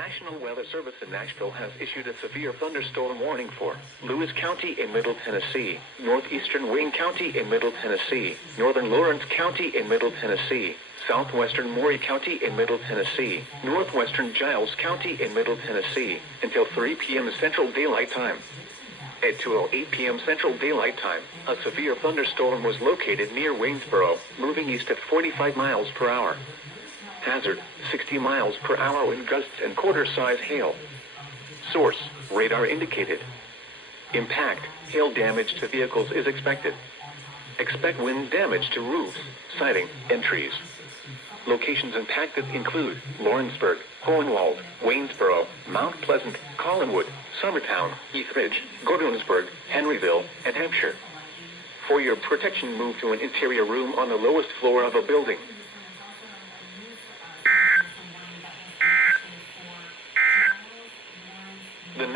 National Weather Service in Nashville has issued a severe thunderstorm warning for Lewis County in Middle Tennessee, northeastern Wayne County in Middle Tennessee, northern Lawrence County in Middle Tennessee, southwestern Maury County in Middle Tennessee, northwestern Giles County in Middle Tennessee, until 3 p.m. Central Daylight Time. At 2:08 p.m. Central Daylight Time, a severe thunderstorm was located near Waynesboro, moving east at 45 miles per hour. Hazard, 60 miles per hour wind gusts and quarter-size hail. Source, radar indicated. Impact, hail damage to vehicles is expected. Expect wind damage to roofs, siding, and trees. Locations impacted include Lawrenceburg, Hohenwald, Waynesboro, Mount Pleasant, Collinwood, Summertown, Eastridge, Gordonsburg, Henryville, and Hampshire. For your protection, move to an interior room on the lowest floor of a building. The